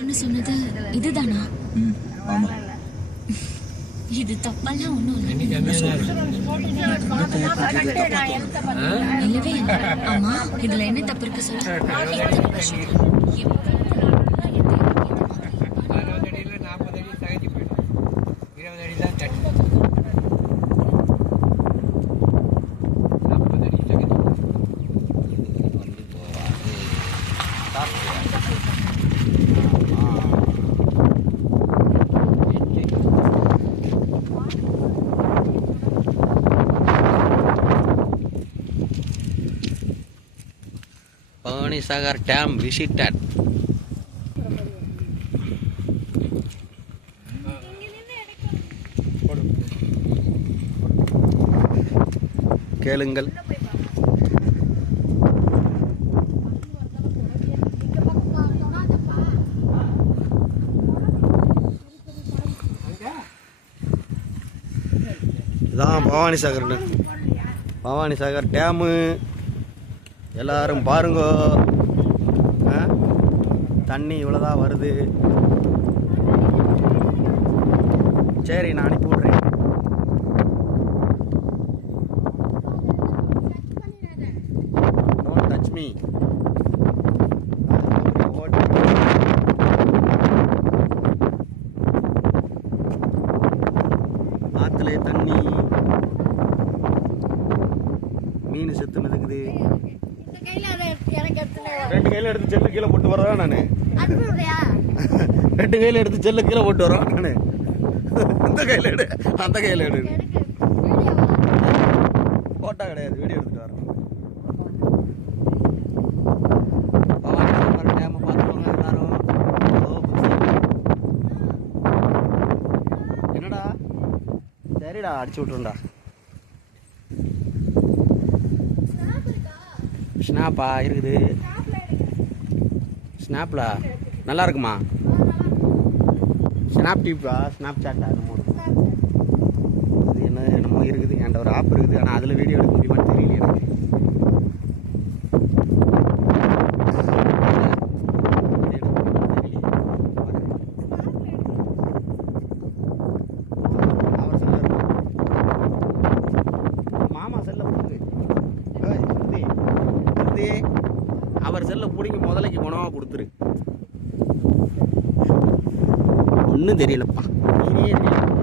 கஷ்டம்னு சொன்னது இதுதானா? ம் ஆமாம் இது தப்பெல்லாம் ஒண்ணும் இல்லை. இல்லவே இல்லை. ஆமா இதுல என்ன தப்பு இருக்கு சொல்லு. இருபது அடி தான் தண்ணி பவானி சாகர் டேம் விசிட்டட் கேளுங்கள். இதான் பவானி சாகர்னு. பவானி சாகர் டேமு. எல்லாரும் பாருங்கோ. தண்ணி இவ்வளோதான் வருது. சரி நான் அனுப்பி விட்றேன். டோன்ட் டச் மீ ஆற்றுல தண்ணி. மீன் செத்து மிதக்குது. ரெண்டு கையில எடுத்து செல்லு கீழே போட்டு வரேன் நான்? ரெண்டு கையில எடுத்து செல்லு கீழே போட்டு வரேன் நான்? அந்த கையில எடு அந்த கையில எடு. போட்டோ கிடையாது வீடியோ எடுத்துட்டு வரேன் சரிடா அடிச்சு விட்டுருண்டா. ஸ்னாப்பா இருக்குது? ஸ்னாப்ல நல்லா இருக்குமா ஸ்னாப் டிப்பா ஸ்னாப் சாட்டா என்னமோ என்ன என்னமோ இருக்குது. என்கிட்ட ஒரு ஆப் இருக்குது. ஆனால் அதில் வீடியோ எடுக்க முடியுமான்னு தெரியல எனக்கு. முதலைக்கு கொடுத்துரு. ஒன்றும் தெரியலப்பா. நீனே தெரியல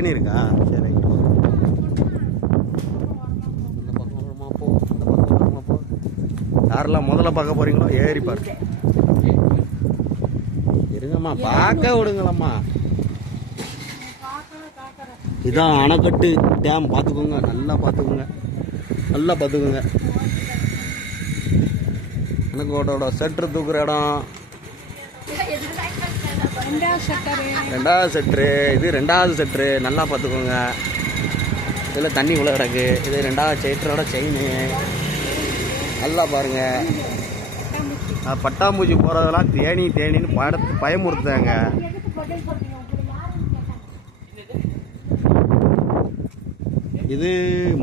தேனி இருக்கா சரி. பக்கம் போ யாரெல்லாம் முதல்ல பார்க்க போறீங்களோ ஏறி பாரு இருங்கம்மா பார்க்க விடுங்களம்மா. இதான் அணைக்கட்டு டேம் பார்த்துக்கோங்க. நல்லா பார்த்துக்கோங்க. நல்லா பார்த்துக்கோங்க. அணைக்கோட்டோட செட்ரு தூக்குற இடம். ரெண்டாவது செட்ரு இது ரெண்டாவது செட்ரு நல்லா பார்த்துக்கோங்க. இதில் தண்ணி உள்ள கிடக்கு. இது ரெண்டாவது செட்டரோட செயின் நல்லா பாருங்க. பட்டாம்பூச்சி போகிறதெல்லாம் தேனி தேனின்னு படத்து பயமுறுத்தாங்க இது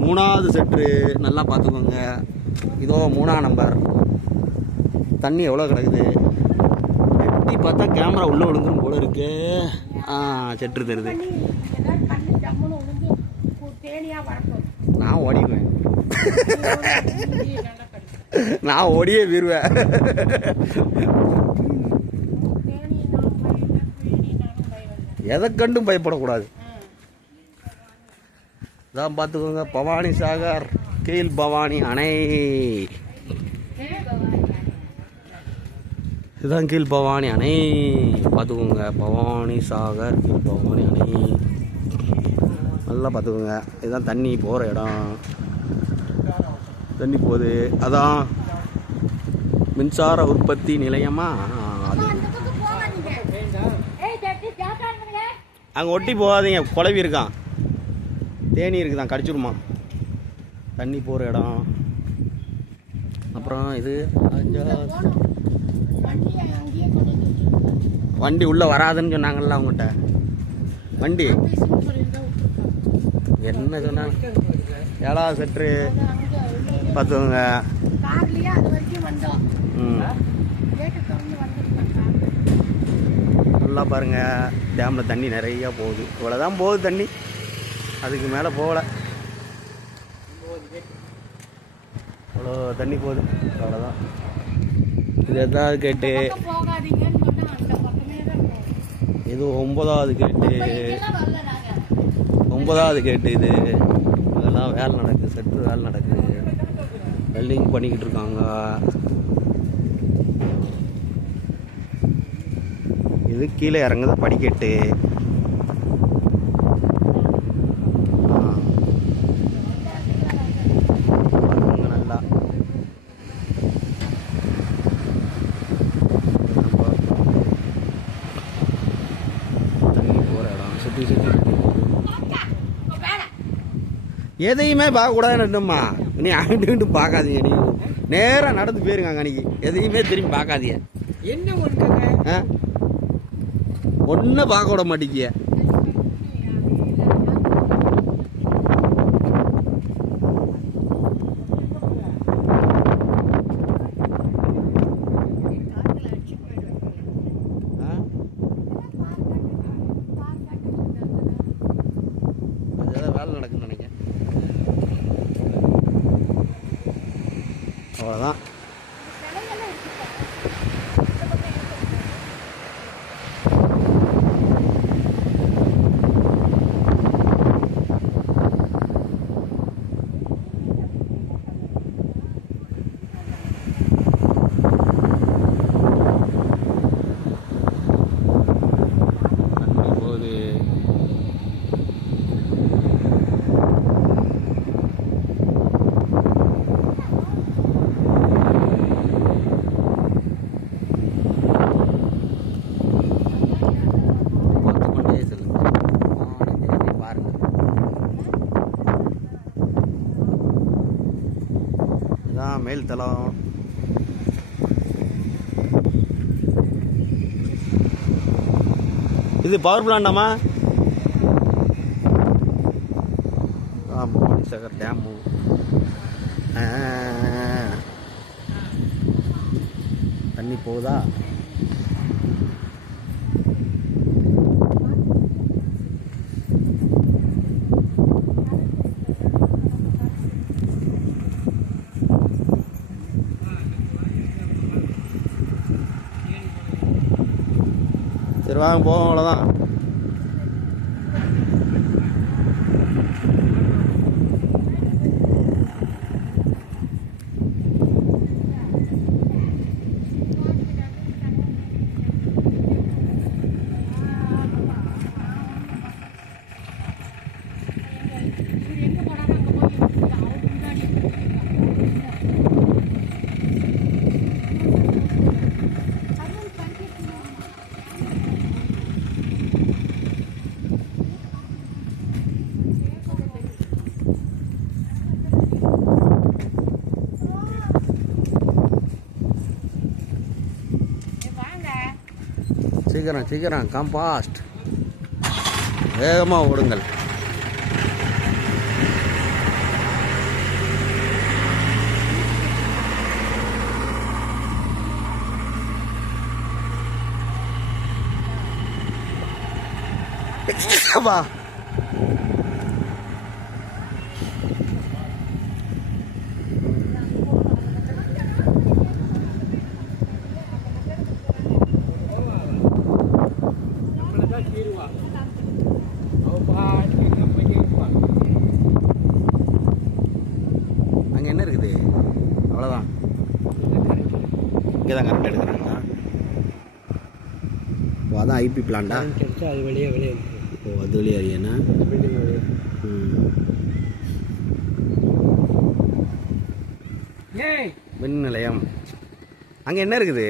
மூணாவது செட்ரு நல்லா பார்த்துக்கோங்க. இதோ மூணாவது நம்பர். தண்ணி எவ்வளோ கிடக்குது? எட்டி பார்த்தா கேமரா உள்ளே விழுந்துரும் போல இருக்கு. ஆ செட்ரு நான் ஓடிடுவேன். நான் ஓடியே வீருவேன் எதை கண்டும் பயப்படக்கூடாது. இதான் பார்த்துக்கோங்க பவானி சாகர் கீழ் பவானி அணை. இதுதான் கீழ் பவானி அணை. பார்த்துக்கோங்க. பவானி சாகர் கீழ் பவானி அணை. நல்லா பார்த்துக்கோங்க. இதுதான் தண்ணி போகிற இடம். தண்ணி போகுது. அதான் மின்சார உற்பத்தி நிலையமா? அது. அங்கே ஒட்டி போகாதீங்க. குழவி இருக்கான். தேனி இருக்குதான். கடிச்சிருமா. தண்ணி போகிற இடம். அப்புறம் இது அஞ்சா- வண்டி உள்ளே வராதுன்னு சொன்னாங்கல்ல அவங்ககிட்ட. வண்டி? என்ன சொன்னாங்க? ஏழாவது செட்ரு பார்த்துக்கோங்க. நல்லா பாருங்க. டேமில் தண்ணி நிறையா போகுது. இவ்வளோதான் போகுது தண்ணி. அதுக்கு மேலே போகலை. அவ்வளோ தண்ணி போகுது. அவ்வளோதான் இது எதாவது கேட்டு இது ஒன்பதாவது கேட்டு. ஒன்பதாவது கேட்டு இது. அதெல்லாம் வேலை நடக்குது செட்டு வேலை நடக்குது. வெல்டிங் பண்ணிக்கிட்டு இருக்காங்க. இது கீழே இறங்குது படிக்கட்டு ஆ. பாருங்க நல்லா தண்ணி போகிற எதையுமே பார்க்கக்கூடாதுன்னுமா நீ அங்கிட்டு இங்கிட்டு பார்க்காதீங்க நீ. நேராக நடந்து போயிருங்க அங்கே அன்னைக்கு. எதையுமே திரும்பி பார்க்காதீங்க. என்ன ஒன்றுங்க ஆ? ஒன்றும் பார்க்க விட மாட்டேங்கிய ஆ? அது ஏதோ வேலை நடக்குன்னு நினைக்கிறேன் அவ்வளோதான் தண்ணி போகுது பார்த்து கொண்டே செல்லுங்க வானத்தை பாருங்க இதான் மேல் தளம். இது பவர் பிளான்டாமா ஆமாம் பவானி டேமு தண்ணி போகுதா சரி வாங்க போவோம் அவ்வளோதான் சீக்கிரம் சீக்கிரம். கம்பாஸ்ட் வேகமாக ஓடுங்கள். வா நம்மளை தான் தீருவா அவ பாட்டுக்கு எங்க போயிருப்பா அங்கே என்ன இருக்குது அவ்வளோதான் இங்கே தான் கரண்ட் எடுக்கிறாங்களா ஓ அதான் ஐபி பிளான்டா தெரிஞ்சா அது வெளியே வெளியே ஓ அது வழியா அறியண்ணா மின் நிலையம் அங்கே என்ன இருக்குது?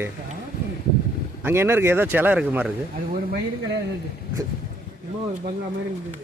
அங்கே என்ன இருக்குது ஏதோ சிலை இருக்கு மாதிரி இருக்குது அது ஒரு மயிலும் கிடையாது. ஒரு பங்களா மாதிரி இருந்தது.